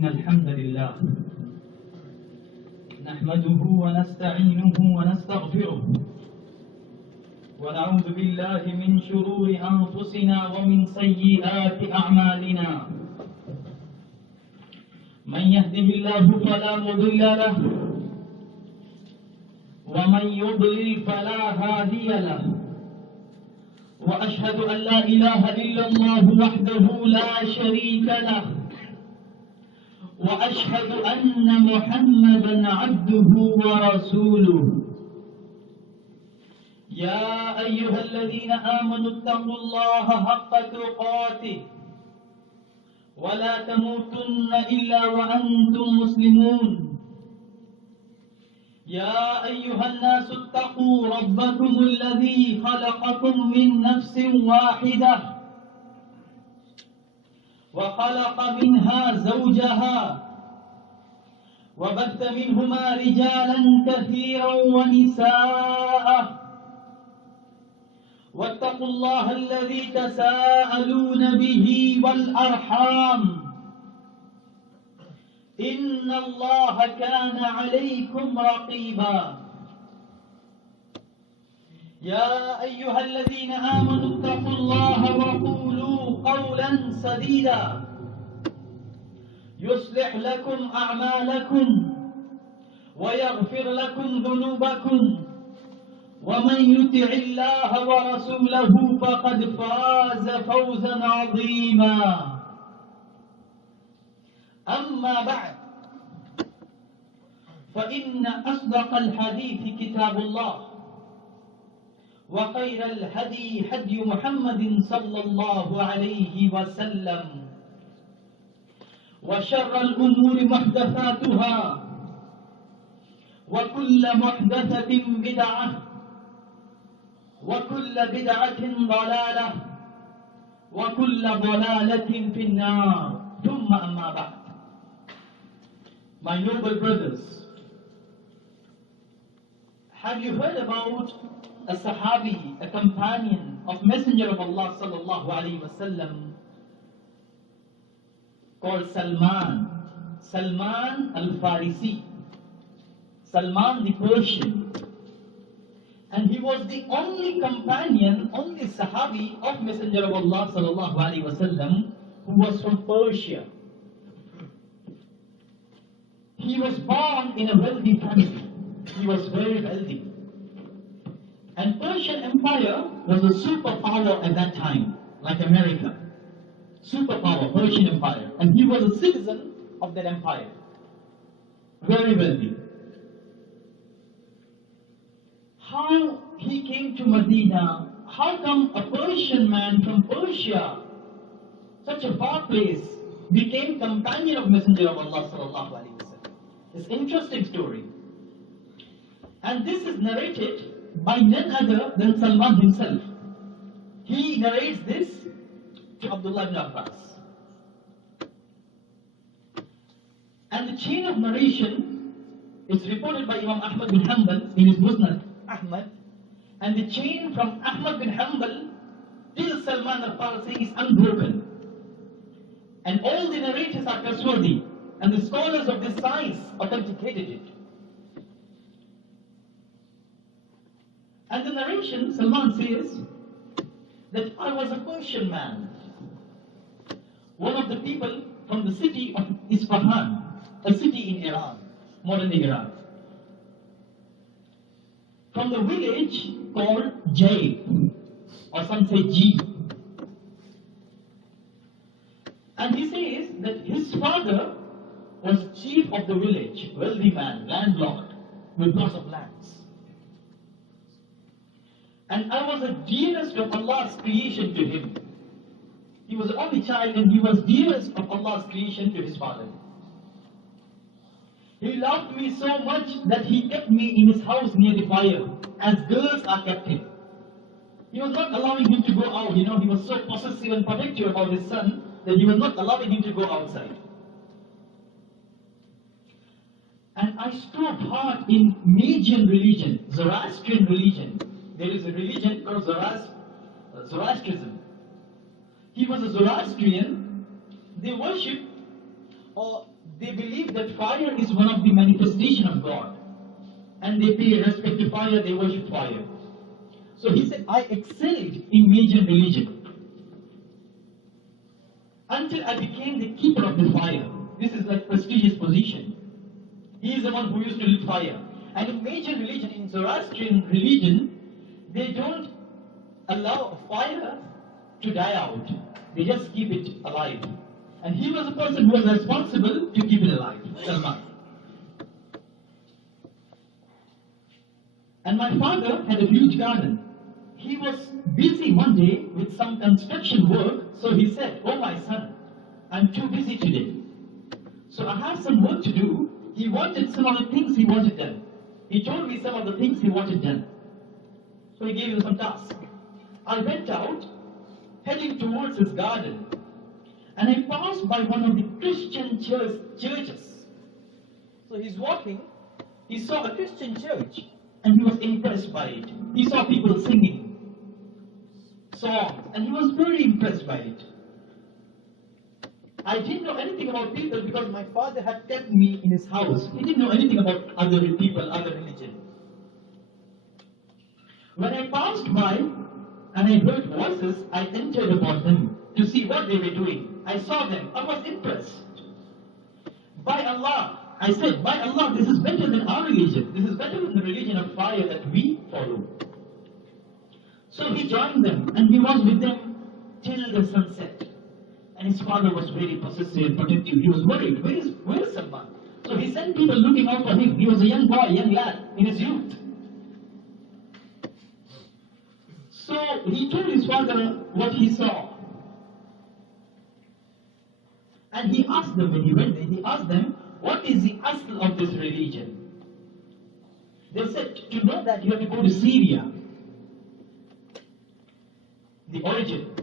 إن الحمد لله نحمده ونستعينه ونستغفره ونعوذ بالله من شرور أنفسنا ومن سيئات أعمالنا من يهده الله فلا مضل له ومن يضلل فلا هادي له وأشهد أن لا إله إلا الله وحده لا شريك له وأشهد أن محمدا عبده ورسوله يا أيها الذين آمنوا اتقوا الله حق تقاته ولا تموتن إلا وأنتم مسلمون يا أيها الناس اتقوا ربكم الذي خلقكم من نفس واحدة وخلق منها زوجها وبث منهما رجالا كثيرا ونساء واتقوا الله الذي تساءلون به والأرحام إن الله كان عليكم رقيبا يا أيها الذين آمنوا اتقوا الله وقولوا قولا سديدا يصلح لكم أعمالكم ويغفر لكم ذنوبكم ومن يطع الله ورسوله فقد فاز فوزا عظيما أما بعد فإن أصدق الحديث كتاب الله وخير الهدي هدي محمد صلى الله عليه وسلم وشر الأمور محدثاتها وكل محدثة بدعة وكل بدعة ضلالة وكل ضلالة في النار ثم أما بعد. My noble brothers, have you heard about a Sahaabi, a companion of Messenger of Allah sallallahu alaihi wasallam called Salman, Salman al-Farisi, Salman the Persian, and he was the only companion, only Sahaabi of Messenger of Allah sallallahu alaihi wasallam who was from Persia. He was born in a wealthy family. He was very wealthy. And Persian Empire was a superpower at that time, like America. Superpower, Persian Empire. And he was a citizen of that empire. Very wealthy. How he came to Medina? How come a Persian man from Persia, such a far place, became companion of Messenger of Allah sallallahu alaihi wasallam? It's an interesting story. And this is narrated by none other than Salman himself. He narrates this to Abdullah ibn Abbas. And the chain of narration is reported by Imam Ahmad bin Hanbal in his Musnad Ahmad. And the chain from Ahmad bin Hanbal till Salman al-Farsi is unbroken. And all the narrators are trustworthy. And the scholars of this science authenticated it. And the narration, Salman says that I was a Persian man, one of the people from the city of Isfahan, a city in Iran, modern Iran, from the village called Jay, or some say G. And he says that his father was chief of the village, wealthy man, landlord, with lots of lands. And I was the dearest of Allah's creation to him. He was the only child and he was dearest of Allah's creation to his father. He loved me so much that he kept me in his house near the fire, as girls are kept him. He was not allowing him to go out, he was so possessive and protective about his son that he was not allowing him to go outside. And I strove hard in Magian religion, Zoroastrian religion. There is a religion called Zoroastrianism. He was a Zoroastrian. They worship, or they believe that fire is one of the manifestation of God. And they pay respect to fire, they worship fire. So he said, I excelled in major religion until I became the keeper of the fire. This is like prestigious position. He is the one who used to lit fire. And in major religion, in Zoroastrian religion, they don't allow a fire to die out. They just keep it alive. And he was the person who was responsible to keep it alive. Salman. And my father had a huge garden. He was busy one day with some construction work, so he said, oh my son, I'm too busy today. So I have some work to do. He wanted some of the things he wanted done. He told me some of the things he wanted done. So he gave me some tasks. I went out, heading towards his garden, and I passed by one of the Christian churches. So he's walking, he saw a Christian church, and he was impressed by it. He saw people singing songs, and he was very impressed by it. I didn't know anything about people because my father had kept me in his house. He didn't know anything about other people, other religion. When I passed by and I heard voices, I entered upon them to see what they were doing. I saw them. I was impressed. By Allah, I said, by Allah, this is better than our religion. This is better than the religion of fire that we follow. So he joined them and he was with them till the sunset. And his father was very possessive, protective. He was worried. Where is Salman? So he sent people looking out for him. He was a young boy, young lad in his youth. So he told his father what he saw. And he asked them, when he went there, he asked them, what is the asl of this religion? They said, to know that you have to go to Syria. The origin.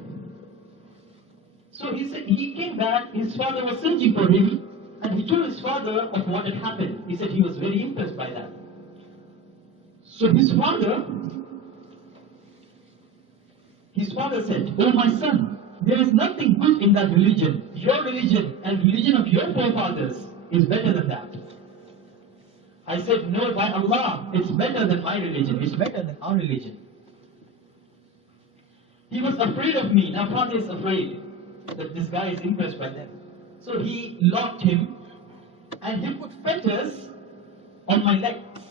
So he said, he came back, his father was searching for him, and he told his father of what had happened. He said he was very impressed by that. So his father said, oh my son, there is nothing good in that religion. Your religion and religion of your forefathers is better than that. I said, no, by Allah, it's better than my religion. It's better than our religion. He was afraid of me. Now father is afraid that this guy is impressed by them. So he locked him and he put fetters on my legs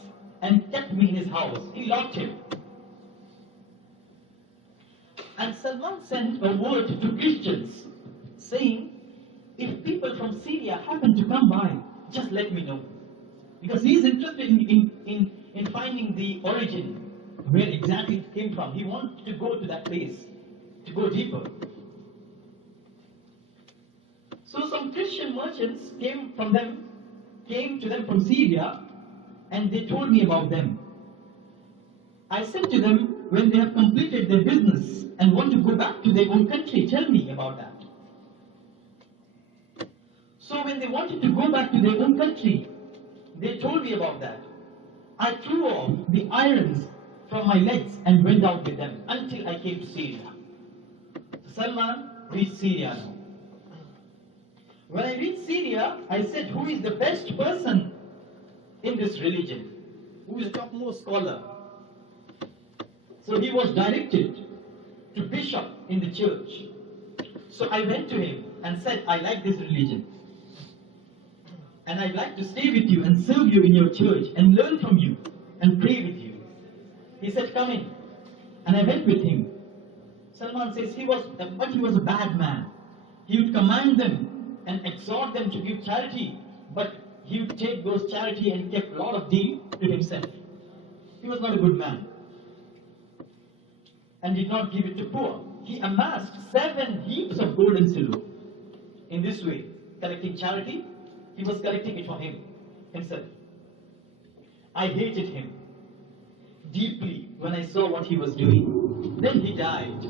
and kept me in his house. He locked him. And Salman sent a word to Christians saying, if people from Syria happen to come by, just let me know. Because he is interested in finding the origin, where exactly it came from. He wanted to go to that place, to go deeper. So some Christian merchants came to them from Syria, and they told me about them. I said to them, when they have completed their business and want to go back to their own country, tell me about that. So when they wanted to go back to their own country, they told me about that. I threw off the irons from my legs and went out with them until I came to Syria. Salman reached Syria now. When I reached Syria, I said, who is the best person in this religion? Who is the topmost scholar? So he was directed to bishop in the church. So I went to him and said, I like this religion. And I'd like to stay with you and serve you in your church and learn from you and pray with you. He said, come in. And I went with him. Salman says he was a bad man. He would command them and exhort them to give charity, but he would take those charity and kept a lot of deal to himself. He was not a good man. And did not give it to poor. He amassed 7 heaps of gold and silver. In this way, collecting charity, he was collecting it for himself. I hated him deeply when I saw what he was doing. Then he died.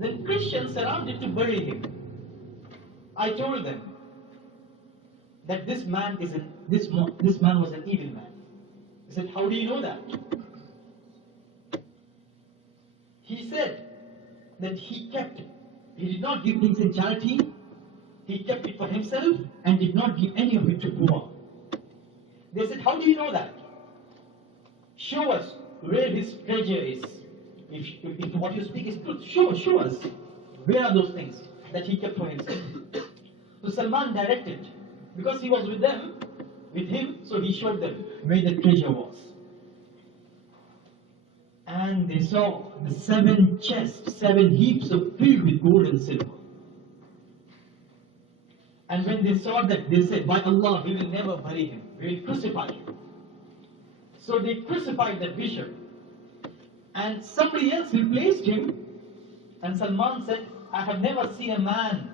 Then Christians surrounded to bury him. I told them that this man was an evil man. He said, how do you know that? He said that he did not give things in charity. he kept it for himself and did not give any of it to poor. They said, how do you know that? Show us where his treasure is. If what you speak is truth, show us. Where are those things that he kept for himself? So Salman directed, because he was with him, so he showed them where the treasure was. And they saw the 7 chests, 7 heaps of filled with gold and silver. And when they saw that, they said, by Allah, we will never bury him. We will crucify him. So they crucified that bishop. And somebody else replaced him. And Salman said, I have never seen a man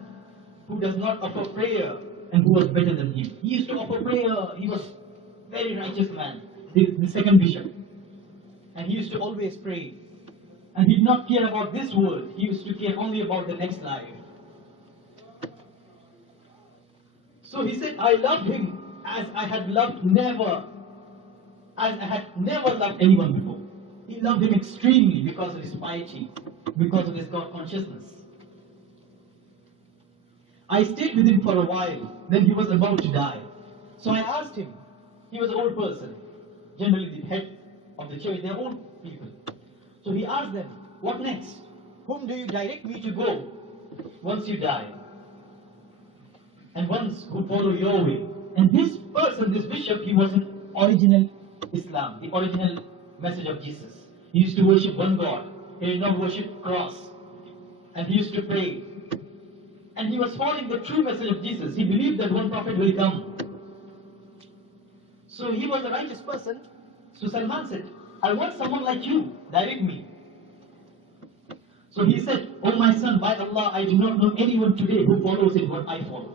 who does not offer prayer and who was better than him. He used to offer prayer. He was a very righteous man, the second bishop. And he used to always pray. And he did not care about this world. He used to care only about the next life. So he said, I loved him as I had never loved anyone before. He loved him extremely because of his piety, because of his God consciousness. I stayed with him for a while, then he was about to die. So I asked him, he was an old person, generally the head of the church, they are old people. So he asked them, what next? Whom do you direct me to go once you die? And once who follow your way. And this person, this bishop, he was in original Islam, the original message of Jesus. He used to worship one God. He did not worship cross. And he used to pray. And he was following the true message of Jesus. He believed that one prophet will come. So he was a righteous person. So Salman said, I want someone like you, direct me. So he said, oh my son, by Allah, I do not know anyone today who follows in what I follow.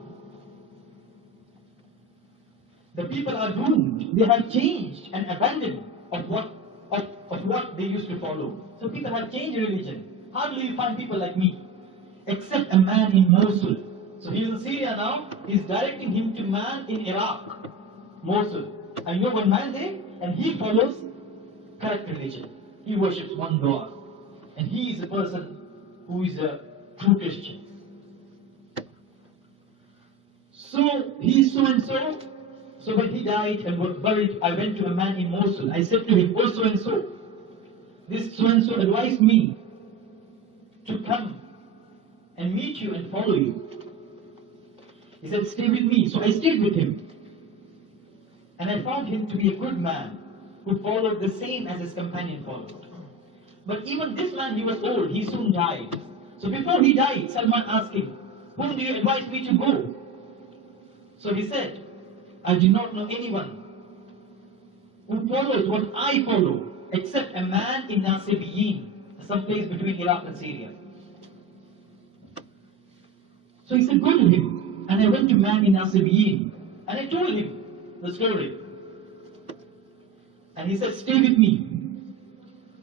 The people are doomed. They have changed and abandoned of what they used to follow. So people have changed religion. Hardly you find people like me, except a man in Mosul. So he's in Syria now. He's directing him to man in Iraq, Mosul. I know one man there, and he follows correct religion. He worships one God, and he is a person who is a true Christian. So he's so and so. So when he died and was buried, I went to a man in Mosul. I said to him, oh so and so, this so and so advised me to come and meet you and follow you. He said, stay with me. So I stayed with him. And I found him to be a good man who followed the same as his companion followed. But even this man, he was old. He soon died. So before he died, Salman asked him, whom do you advise me to go? So he said, I do not know anyone who follows what I follow except a man in Nasibiyin, some place between Iraq and Syria. So he said, go to him. And I went to man in Nasibiyin and I told him the story. And he said, stay with me.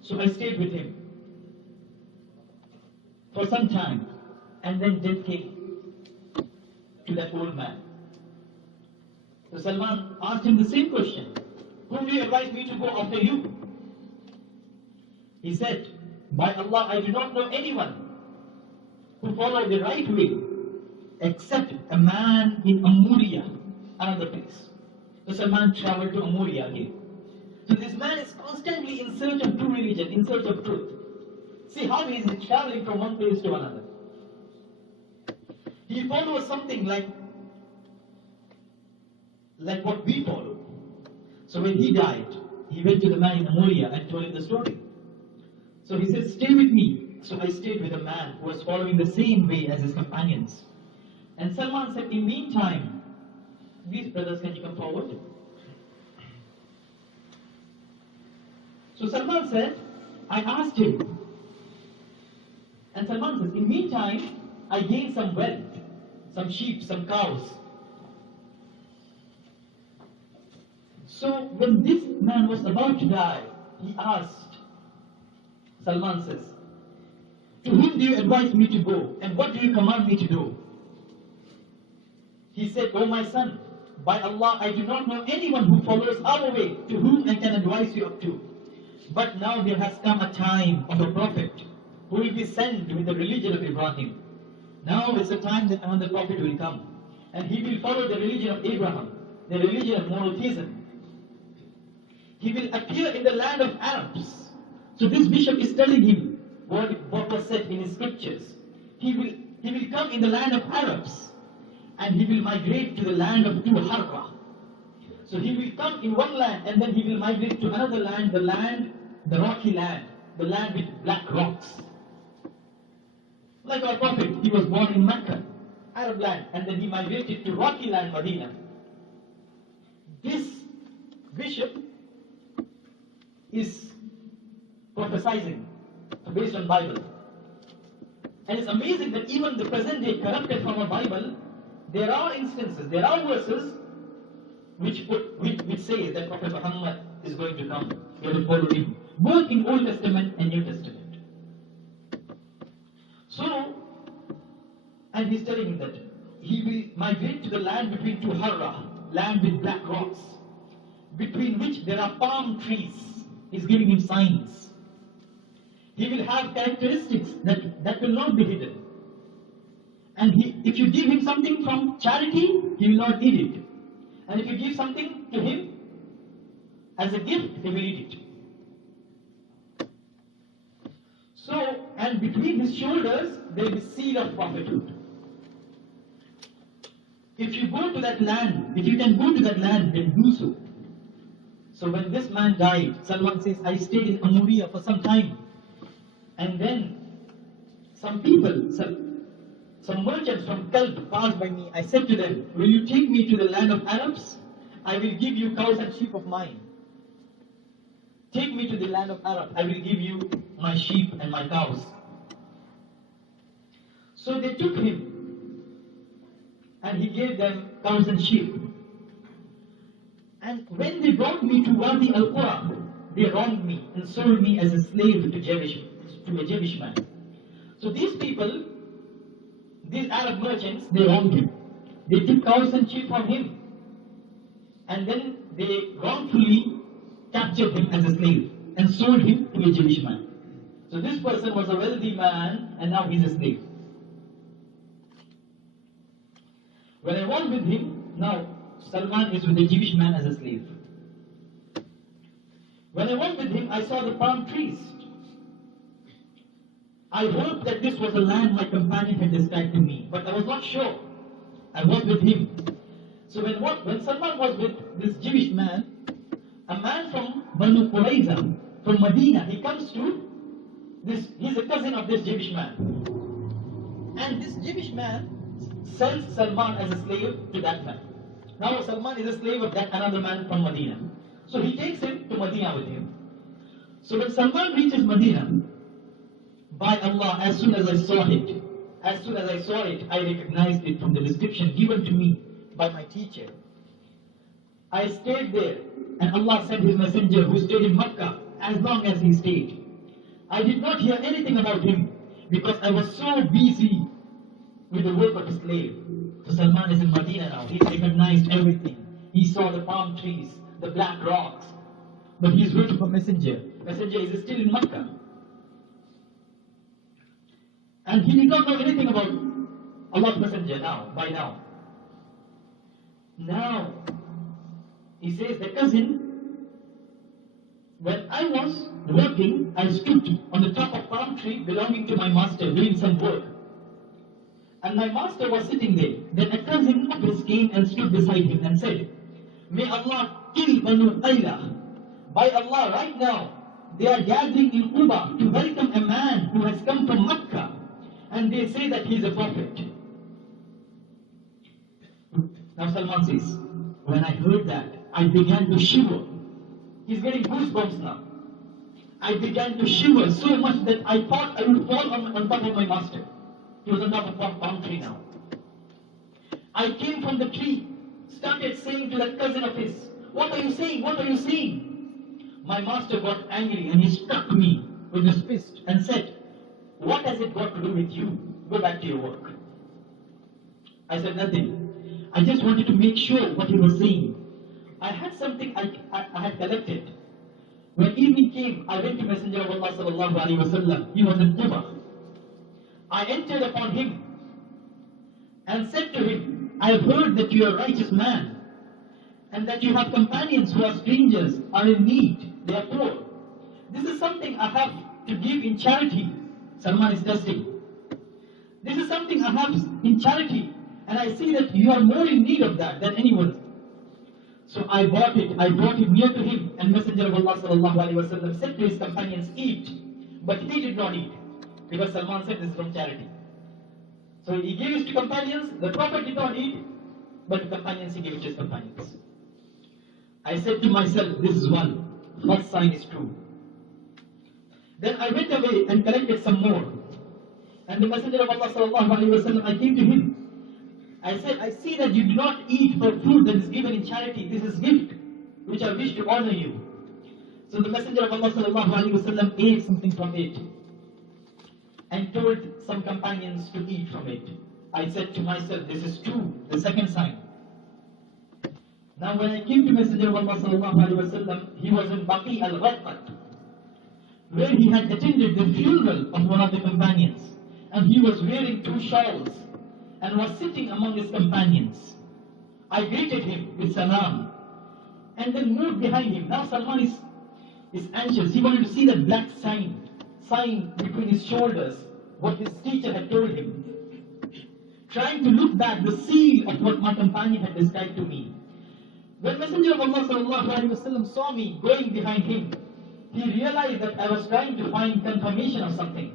So I stayed with him for some time. And then death came to that old man. So Salman asked him the same question. Whom do you advise me to go after you? He said, by Allah, I do not know anyone who followed the right way except a man in Amuriya, another place. So Salman traveled to Amuriya again. So this man is constantly in search of true religion, in search of truth. See how he is traveling from one place to another. He follows something like what we follow. So when he died, he went to the man in Amuriya and told him the story. So he said, stay with me. So I stayed with a man who was following the same way as his companions. And Salman said, in meantime, these brothers, can you come forward? So Salman said, I asked him. And Salman says, in meantime, I gained some wealth, some sheep, some cows. So when this man was about to die, he asked, Salman says, to whom do you advise me to go and what do you command me to do? He said, oh my son, by Allah, I do not know anyone who follows our way to whom I can advise you up to. But now there has come a time of a prophet who will be sent with the religion of Ibrahim. Now it's the time that another prophet will come. And he will follow the religion of Abraham, the religion of monotheism. He will appear in the land of Arabs. So this bishop is telling him what was said in his scriptures. He will come in the land of Arabs, and he will migrate to the land of Harra. So he will come in one land, and then he will migrate to another land, the rocky land, the land with black rocks. Like our prophet, he was born in Mecca, Arab land, and then he migrated to rocky land, Medina. This bishop is prophesying based on Bible. And it's amazing that even the present day corrupted from a Bible, there are instances, there are verses which says that Prophet Muhammad is going to come. You have to follow him, both in Old Testament and New Testament. So, and he's telling him that he will migrate to the land between two Harra, land with black rocks, between which there are palm trees. He's giving him signs. He will have characteristics that will not be hidden. And if you give him something from charity, he will not eat it. And if you give something to him as a gift, he will eat it. So, and between his shoulders, there is a seal of prophethood. If you go to that land, if you can go to that land, then do so. So when this man died, Salman says, I stayed in Amuriya for some time. And then some people, some merchants from Kalb passed by me. I said to them, will you take me to the land of Arabs? I will give you cows and sheep of mine. Take me to the land of Arabs. I will give you my sheep and my cows. So they took him, and he gave them cows and sheep. And when they brought me to Wadi al-Qura, they wronged me and sold me as a slave to a Jewish man. So these people, these Arab merchants, they wronged him. They took cows and sheep from him. And then they wrongfully captured him as a slave and sold him to a Jewish man. So this person was a wealthy man, and now he's a slave. When I was with him, now Salman is with a Jewish man as a slave. When I was with him, I saw the palm trees. I hoped that this was the land my companion had described to me, but I was not sure. I was with him. So when Salman was with this Jewish man, a man from Banu Qurayza, from Medina, he comes to this, he's a cousin of this Jewish man. And this Jewish man sells Salman as a slave to that man. Now Salman is a slave of that another man from Medina. So he takes him to Medina with him. So when Salman reaches Medina, by Allah, as soon as I saw it, I recognized it from the description given to me by my teacher. I stayed there, and Allah sent His messenger who stayed in Makkah as long as he stayed. I did not hear anything about him because I was so busy with the work of a slave. So Salman is in Medina now. He recognized everything. He saw the palm trees, the black rocks. But he is waiting for messenger. Messenger is still in Makkah. And he did not know anything about Allah's messenger by now. Now, he says, the cousin, when I was working, I stood on the top of palm tree belonging to my master, doing some work. And my master was sitting there. Then a cousin of his came and stood beside him and said, may Allah kill Banu Qayla. By Allah, right now, they are gathering in Khutbah to welcome a man who has come from Makkah. And they say that he is a prophet. Now Salman says, when I heard that, I began to shiver. He's getting goosebumps now. I began to shiver so much that I thought I would fall on top of my master. He was on top of a palm tree now. I came from the tree, started saying to that cousin of his, what are you saying? What are you saying? My master got angry and he struck me with his fist and said, what has it got to do with you? Go back to your work. I said nothing. I just wanted to make sure what he was saying. I had something I had collected. When evening came, I went to Messenger of Allah sallallahu alaihi wasallam. He was in Khutbah. I entered upon him and said to him, I have heard that you are a righteous man, and that you have companions who are strangers, are in need, they are poor. This is something I have to give in charity. Salman is testing. This is something I have in charity, and I see that you are more in need of that than anyone. So I bought it near to him, and Messenger of Allah sallallahu alaihi wasallam said to his companions, eat. But he did not eat, because Salman said this is from charity. So he gave it to companions, the Prophet did not eat, but the companions he gave it to his companions. I said to myself, this is one, first sign is true. Then I went away and collected some more. And the Messenger of Allah sallallahu alaihi wasallam, I came to him. I said, I see that you do not eat for food that is given in charity. This is gift, which I wish to honor you. So the Messenger of Allah sallallahu alaihi wasallam ate something from it and told some companions to eat from it. I said to myself, this is true, the second sign. Now when I came to Messenger of Allah sallallahu alaihi wasallam, he was in Baqi al-Gharqat, where he had attended the funeral of one of the companions, and he was wearing 2 shawls and was sitting among his companions. I greeted him with salam and then moved behind him. Now Salman is anxious. He wanted to see that black sign between his shoulders, what his teacher had told him. Trying to look back, the seal of what my companion had described to me. When Messenger of Allah sallallahu alaihi wasallam saw me going behind him, he realized that I was trying to find confirmation of something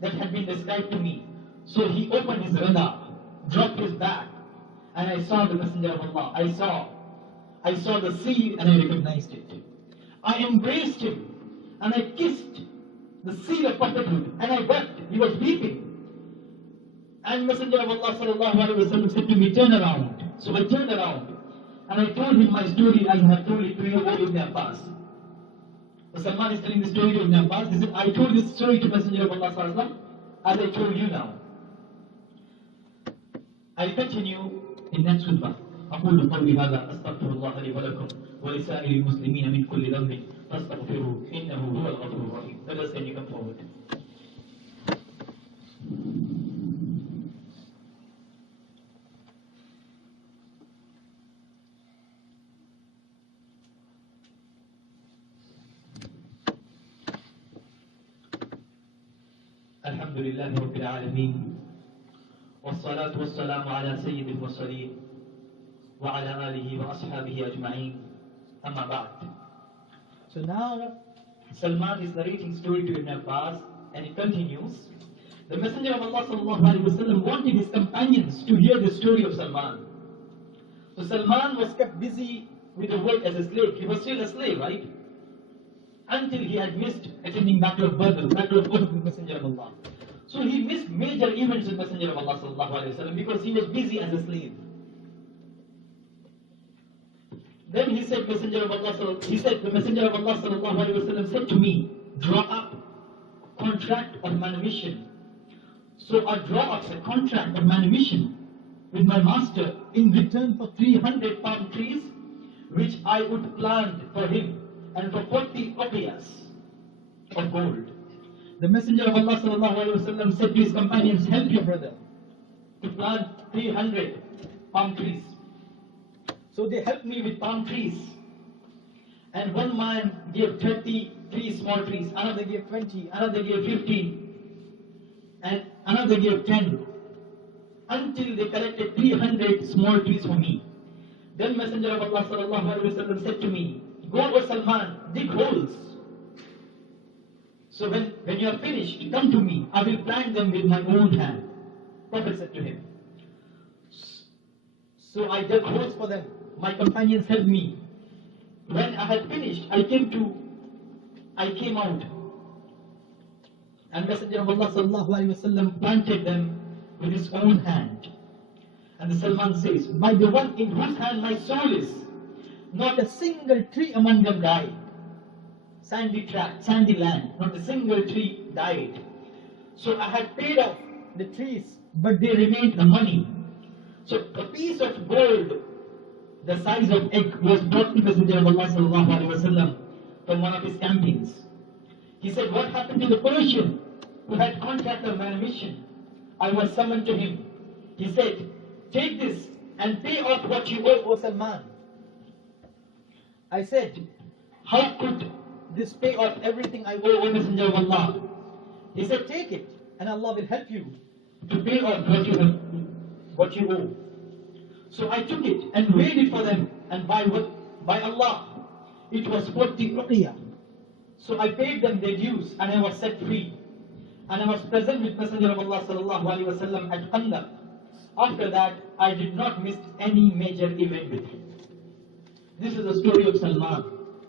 that had been described to me. So he opened his radar, dropped his back, and I saw the Messenger of Allah. I saw the seal and I recognized it. I embraced him and I kissed the seal of prophethood and I wept. He was weeping. And Messenger of Allah sallallahu alaihi wasallam said to me, turn around. So I turned around and I told him my story as I have told it to you, O Ibn Abbas. So Salman is telling the story to Ibn Abbas. He said, I told this story to Messenger of Allah sallallahu alaihi wasallam as I told you now. I continue in next khutbah. أقول قولي هذا أستغفر الله لي ولكم ولسائر المسلمين من كل ذنب فاستغفروه إنه هو الغفور الرحيم. Let us can you come forward. الحمد لله رب العالمين والصلاة والسلام على سيد المرسلين وعلى آله وأصحابه أجمعين أما بعد. So now Salman is narrating story to Ibn Abbas and it continues. The Messenger of Allah sallallahu alaihi wasallam wanted his companions to hear the story of Salman. So Salman was kept busy with the work as a slave. He was still a slave, right? Until he had missed attending Battle of Badr, Battle of Uhud with Messenger of Allah. So he missed major events with Messenger of Allah sallallahu alaihi wasallam because he was busy as a slave. Then he said, the Messenger of Allah sallallahu alaihi wasallam said to me, draw up contract of manumission. So I draw up a contract of manumission with my master in return for 300 palm trees, which I would plant for him, and for 40 uqiyas of gold. The Messenger of Allah sallallahu alaihi wasallam said to his companions, help your brother to plant 300 palm trees. So they helped me with palm trees. And one man gave 33 small trees, another gave 20, another gave 15, and another gave 10, until they collected 300 small trees for me. Then Messenger of Allah sallallahu alaihi wasallam said to me, go, O Salman, dig holes. So when you are finished, come to me, I will plant them with my own hand. Prophet said to him. So I dug holes for them. My companions helped me. When I had finished, I came out. And Messenger of Allah sallallahu alaihi wasallam planted them with his own hand. And the Salman says, by the one in whose hand my soul is, not a single tree among them died. Sandy land, not a single tree died. So I had paid off the trees, but they remained the money. So a piece of gold, the size of egg, was brought to Messenger of Allah sallallahu alaihi wasallam from one of his campings. He said, what happened to the Persian who had contract of manumission? I was summoned to him. He said, take this and pay off what you owe, O Salman. I said, how could this pay off everything I owe, O Messenger of Allah? He said, take it and Allah will help you to pay off what you owe. So I took it and weighed it for them, and by Allah, it was 40 ruqiyah. So I paid them their dues and I was set free. And I was present with Messenger of Allah sallallahu alaihi wasallam at Khandaq. After that, I did not miss any major event with him. This is the story of Salman.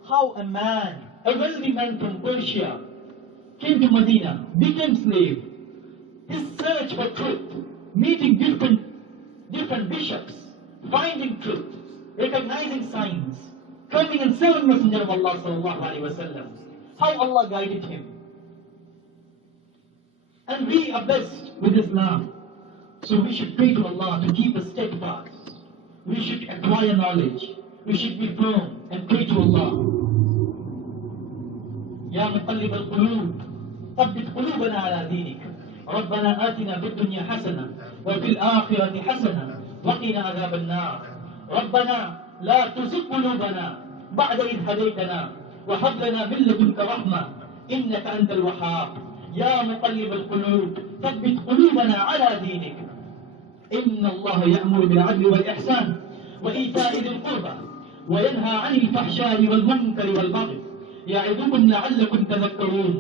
How a man, a wealthy man from Persia, came to Medina, became slave. His search for truth, meeting different bishops, finding truth, recognizing signs, coming and serving Messenger of Allah sallallahu alaihi wasallam. How Allah guided him. And we are blessed with Islam. So we should pray to Allah to keep us steadfast. We should acquire knowledge. We should be firm and pray to Allah. Ya muqallib al-qulub, thabbit qulubana ala dinik. ربنا آتنا في الدنيا حسنة وفي الآخرة حسنة وقنا عذاب النار. ربنا لا تزغ قلوبنا بعد إذ هديتنا وهب لنا من لدنك رحمة إنك أنت الوهاب. يا مقلب القلوب ثبت قلوبنا على دينك. إن الله يأمر بالعدل والإحسان وإيتاء ذي القربى وينهى عن الفحشاء والمنكر والبغي يعظكم لعلكم تذكرون.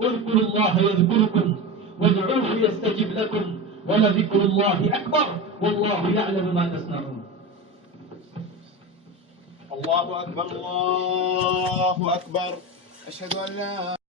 اذكروا الله يذكركم وادعوه يستجب لكم ولذكر الله أكبر والله يعلم ما تصنعون. الله أكبر الله أكبر. أشهد أن لا